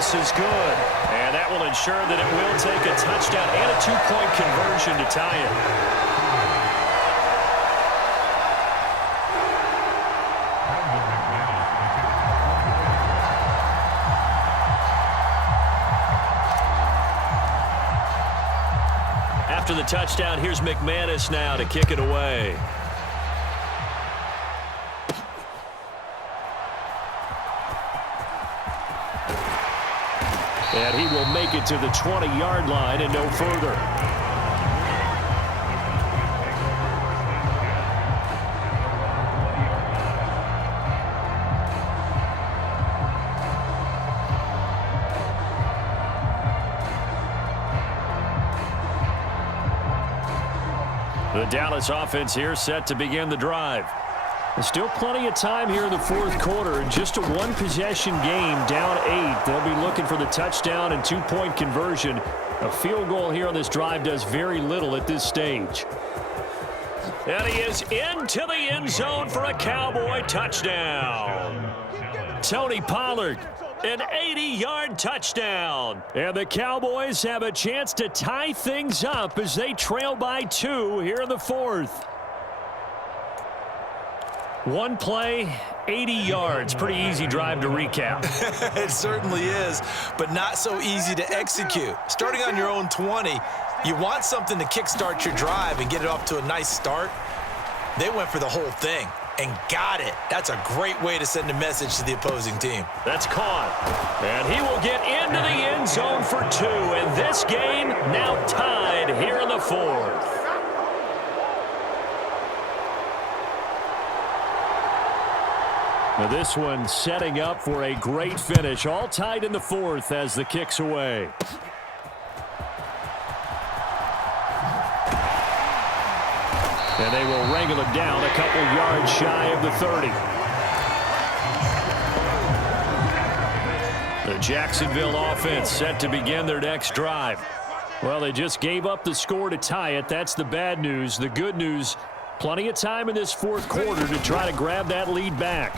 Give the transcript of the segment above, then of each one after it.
this is good. And that will ensure that it will take a touchdown and a two-point conversion to tie it. After the touchdown, here's McManus now to kick it away. And he will make it to the 20-yard line and no further. The Dallas offense here set to begin the drive. There's still plenty of time here in the fourth quarter. Just a one-possession game, down 8. They'll be looking for the touchdown and two-point conversion. A field goal here on this drive does very little at this stage. And he is into the end zone for a Cowboy touchdown. Tony Pollard, an 80-yard touchdown. And the Cowboys have a chance to tie things up as they trail by 2 here in the fourth. One play, 80 yards. Pretty easy drive to recap. It certainly is, but not so easy to execute. Starting on your own 20, you want something to kickstart your drive and get it off to a nice start. They went for the whole thing and got it. That's a great way to send a message to the opposing team. That's caught. And he will get into the end zone for 2. And this game now tied here in the fourth. Now this one setting up for a great finish. All tied in the fourth as the kick's away. And they will wrangle it down a couple yards shy of the 30. The Jacksonville offense set to begin their next drive. Well, they just gave up the score to tie it. That's the bad news. The good news, plenty of time in this fourth quarter to try to grab that lead back.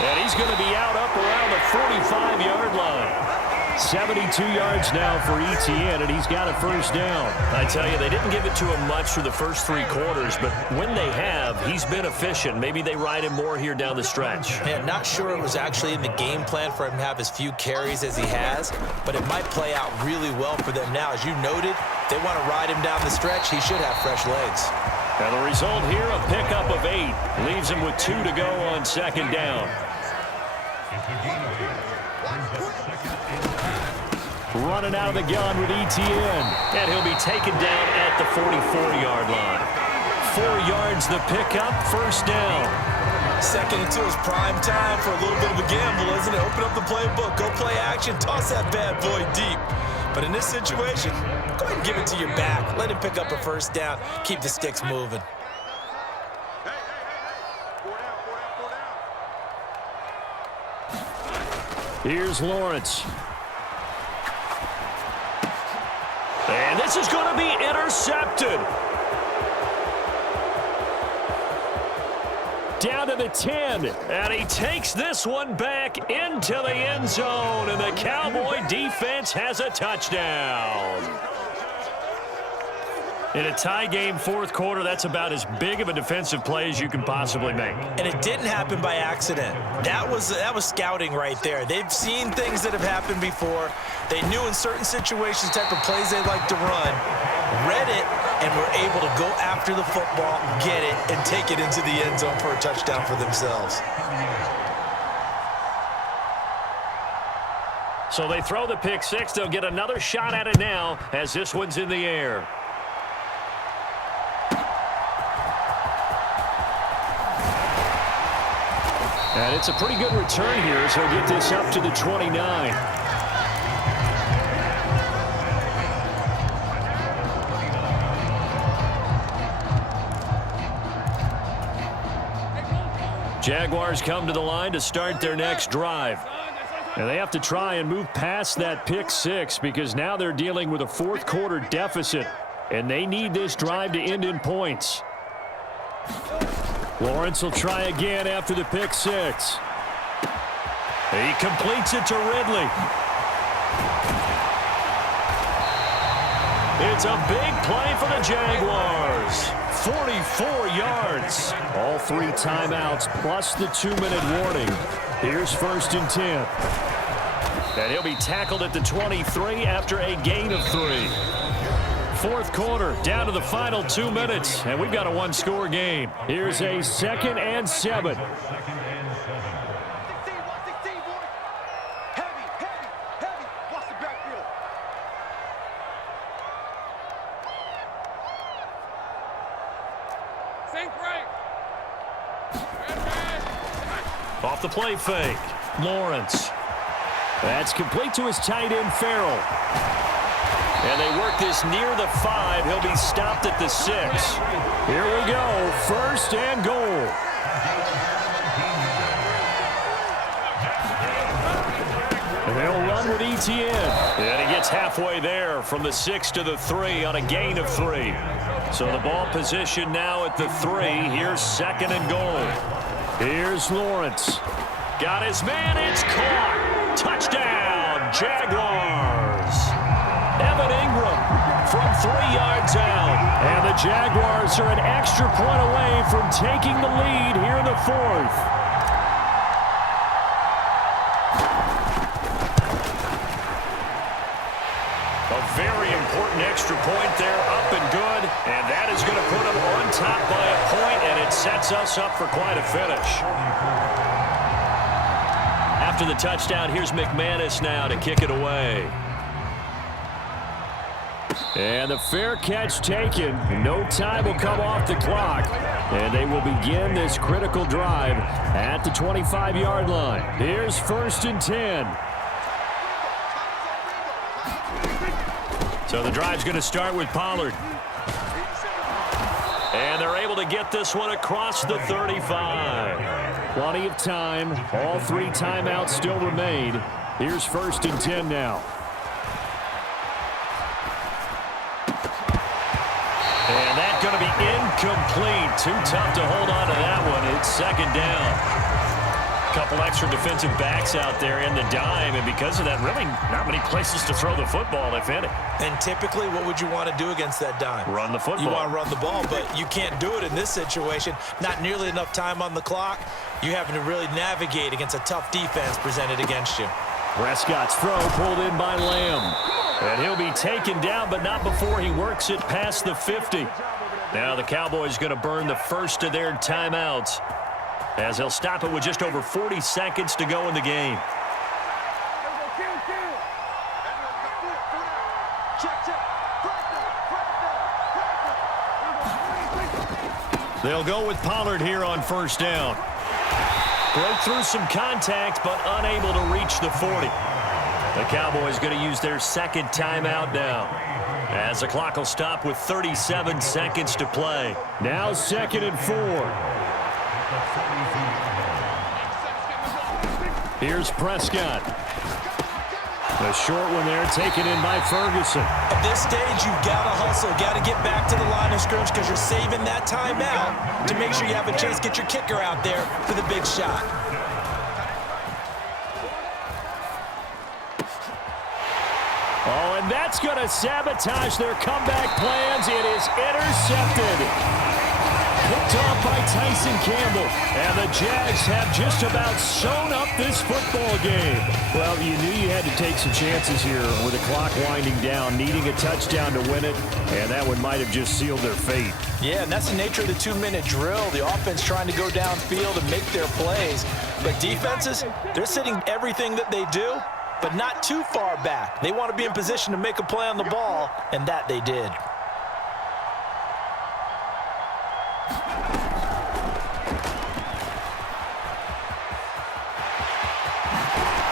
And he's going to be out up around the 45-yard line. 72 yards now for ETN, and he's got a first down. I tell you, they didn't give it to him much for the first 3 quarters, but when they have, he's been efficient. Maybe they ride him more here down the stretch. Yeah, not sure it was actually in the game plan for him to have as few carries as he has, but it might play out really well for them now. As you noted, they want to ride him down the stretch. He should have fresh legs. And the result here, a pickup of 8. Leaves him with 2 to go on second down. Running out of the gun with ETN. And he'll be taken down at the 44-yard line. 4 yards the pickup, first down. 2nd and 2 is prime time for a little bit of a gamble, isn't it? Open up the playbook, go play action, toss that bad boy deep. But in this situation, go ahead and give it to your back. Let him pick up a first down. Keep the sticks moving. Here's Lawrence. And this is going to be intercepted. Down to the 10. And he takes this one back into the end zone. And the Cowboy defense has a touchdown. In a tie game, fourth quarter, that's about as big of a defensive play as you can possibly make. And it didn't happen by accident. That was scouting right there. They've seen things that have happened before. They knew in certain situations the type of plays they like to run, read it, and were able to go after the football, get it, and take it into the end zone for a touchdown for themselves. So they throw the pick 6. They'll get another shot at it now as this one's in the air. And it's a pretty good return here, so he'll get this up to the 29. Jaguars come to the line to start their next drive. And they have to try and move past that pick 6 because now they're dealing with a fourth quarter deficit. And they need this drive to end in points. Lawrence will try again after the pick 6. He completes it to Ridley. It's a big play for the Jaguars. 44 yards. All 3 timeouts plus the 2-minute warning. Here's 1st and 10. And he'll be tackled at the 23 after a gain of 3. 4th quarter, down to the final 2 minutes, and we've got a 1-score game. Here's a 2nd and 7. Off the play fake, Lawrence. That's complete to his tight end, Farrell. And they work this near the 5. He'll be stopped at the 6. Here we go, 1st and goal. And they'll run with ETN. And he gets halfway there from the 6 to the 3 on a gain of 3. So the ball position now at the 3. Here's 2nd and goal. Here's Lawrence. Got his man. It's caught. Touchdown, Jaguars. Evan Ingram from 3 yards out. And the Jaguars are an extra point away from taking the lead here in the 4th. A very important extra point there, up and good. And that is going to put them on top by a point, and it sets us up for quite a finish. After the touchdown, here's McManus now to kick it away. And the fair catch taken. No time will come off the clock. And they will begin this critical drive at the 25-yard line. Here's 1st and 10. So the drive's going to start with Pollard. And they're able to get this one across the 35. Plenty of time. All 3 timeouts still remain. Here's 1st and 10 now. And that's going to be incomplete. Too tough to hold on to that one. It's 2nd down. Couple extra defensive backs out there in the dime, and because of that, really not many places to throw the football, if any. And typically, what would you want to do against that dime? Run the football. You want to run the ball, but you can't do it in this situation. Not nearly enough time on the clock. You're having to really navigate against a tough defense presented against you. Prescott's throw pulled in by Lamb. And he'll be taken down, but not before he works it past the 50. Now the Cowboys going to burn the first of their timeouts, as they'll stop it with just over 40 seconds to go in the game. They'll go with Pollard here on 1st down. Broke through some contact, but unable to reach the 40. The Cowboys going to use their 2nd timeout now, as the clock will stop with 37 seconds to play. Now 2nd and 4. Here's Prescott. The short one there taken in by Ferguson. At this stage, you've got to hustle, got to get back to the line of scrimmage because you're saving that timeout to make sure you have a chance to get your kicker out there for the big shot. Oh, and that's going to sabotage their comeback plans. It is intercepted. Picked off by Tyson Campbell. And the Jags have just about sewn up this football game. Well, you knew you had to take some chances here with the clock winding down, needing a touchdown to win it, and that one might have just sealed their fate. Yeah, and that's the nature of the 2-minute drill. The offense trying to go downfield and make their plays. But defenses, they're sitting everything that they do, but not too far back. They want to be in position to make a play on the ball, and that they did.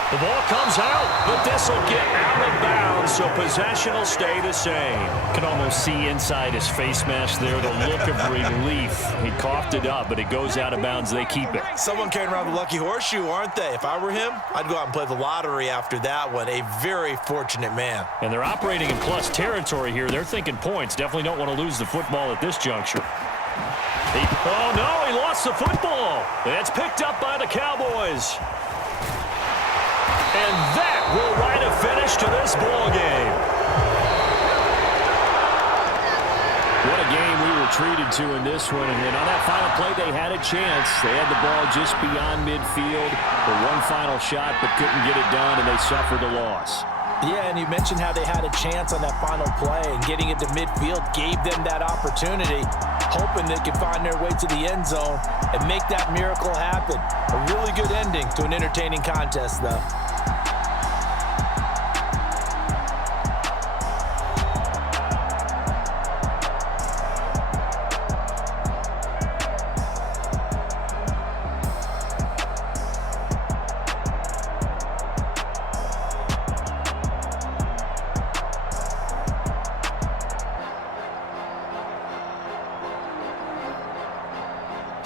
The ball comes out, but this will get out of bounds, so possession will stay the same. Can almost see inside his face mask there the look of relief. He coughed it up, but it goes out of bounds. They keep it. Someone carrying around the lucky horseshoe, aren't they? If I were him, I'd go out and play the lottery after that one. A very fortunate man. And they're operating in plus territory here. They're thinking points. Definitely don't want to lose the football at this juncture. Oh, no, he lost the football. It's picked up by the Cowboys. And that will write a finish to this ball game. What a game we were treated to in this one. And on that final play, they had a chance. They had the ball just beyond midfield for one final shot, but couldn't get it done, and they suffered a loss. Yeah, and you mentioned how they had a chance on that final play, and getting it to midfield gave them that opportunity, hoping they could find their way to the end zone and make that miracle happen. A really good ending to an entertaining contest, though.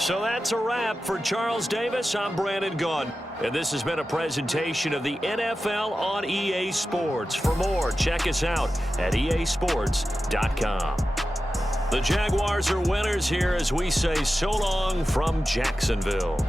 So that's a wrap for Charles Davis. I'm Brandon Gaudin, and this has been a presentation of the NFL on EA Sports. For more, check us out at easports.com. The Jaguars are winners here as we say so long from Jacksonville.